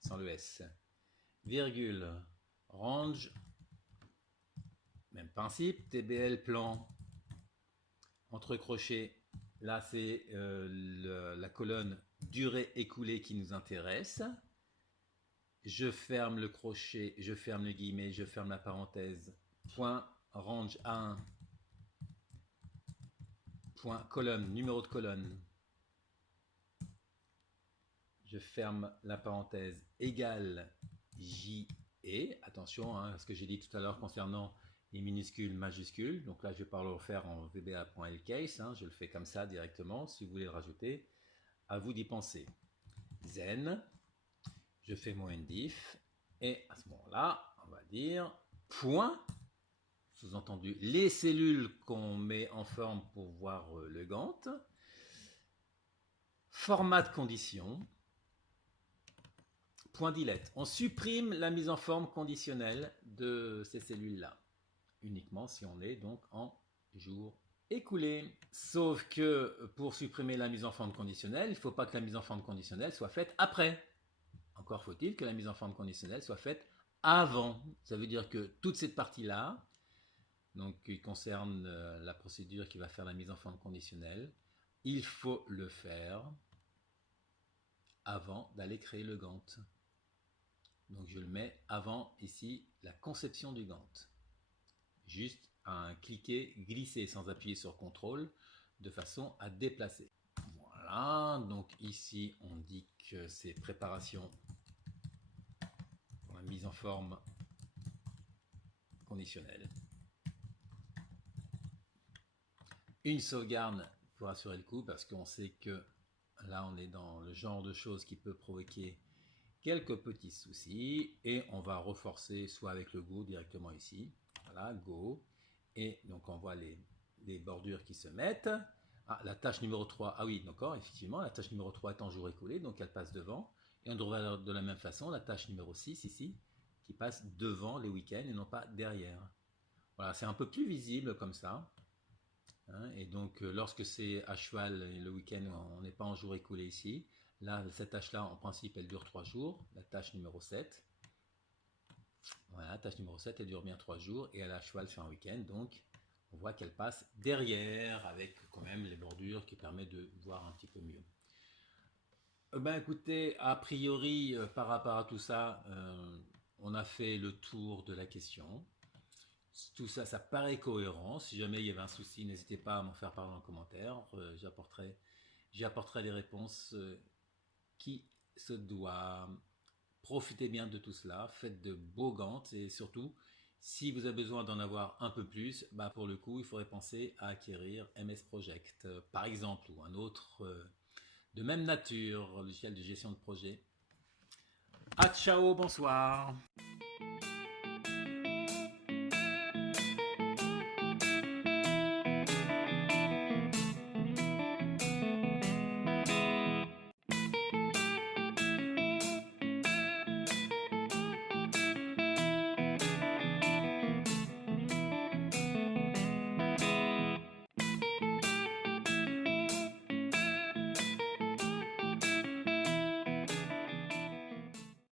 sans le S. Virgule, range, même principe, TBL plan, entre crochets. Là, c'est la colonne durée écoulée qui nous intéresse. Je ferme le crochet, je ferme le guillemet, je ferme la parenthèse. Point range A1. Point colonne, numéro de colonne. Je ferme la parenthèse égale JE. Attention à ce que j'ai dit tout à l'heure concernant les minuscules, majuscules. Donc là, je vais pas le refaire en VBA.lcase. Je le fais comme ça directement. Si vous voulez le rajouter, à vous d'y penser. Zen. Je fais mon endif. Et à ce moment-là, on va dire point, sous-entendu les cellules qu'on met en forme pour voir le Gantt. Format de condition. Point delete. On supprime la mise en forme conditionnelle de ces cellules-là. Uniquement si on est donc en jour écoulé. Sauf que pour supprimer la mise en forme conditionnelle, il ne faut pas que la mise en forme conditionnelle soit faite après. Encore faut-il que la mise en forme conditionnelle soit faite avant. Ça veut dire que toute cette partie-là, donc qui concerne la procédure qui va faire la mise en forme conditionnelle, il faut le faire avant d'aller créer le Gantt. Donc je le mets avant ici la conception du Gantt. Juste à cliquer, glisser sans appuyer sur CTRL de façon à déplacer. Voilà, donc ici on dit que c'est préparation pour la mise en forme conditionnelle. Une sauvegarde pour assurer le coup parce qu'on sait que là on est dans le genre de choses qui peut provoquer quelques petits soucis et on va reforcer soit avec le Go directement ici. Voilà, Go. Et donc on voit les bordures qui se mettent. Ah, la tâche numéro 3, ah oui, d'accord, effectivement, la tâche numéro 3 est en jour écoulé, donc elle passe devant. Et on devrait de la même façon la tâche numéro 6 ici, qui passe devant les week-ends et non pas derrière. Voilà, c'est un peu plus visible comme ça. Et donc lorsque c'est à cheval le week-end, on n'est pas en jour écoulé ici. Là, cette tâche-là, en principe, elle dure 3 jours, la tâche numéro 7. Voilà, tâche numéro 7, elle dure bien 3 jours et elle a cheval sur un week-end, donc on voit qu'elle passe derrière avec quand même les bordures qui permettent de voir un petit peu mieux. Ben écoutez, a priori, par rapport à tout ça, on a fait le tour de la question. Tout ça, ça paraît cohérent. Si jamais il y avait un souci, n'hésitez pas à m'en faire part en commentaire. J'apporterai les réponses qui se doivent. Profitez bien de tout cela, faites de beaux Gantt et surtout, si vous avez besoin d'en avoir un peu plus, bah pour le coup, il faudrait penser à acquérir MS Project, par exemple, ou un autre de même nature, logiciel de gestion de projet. Ah ciao, bonsoir.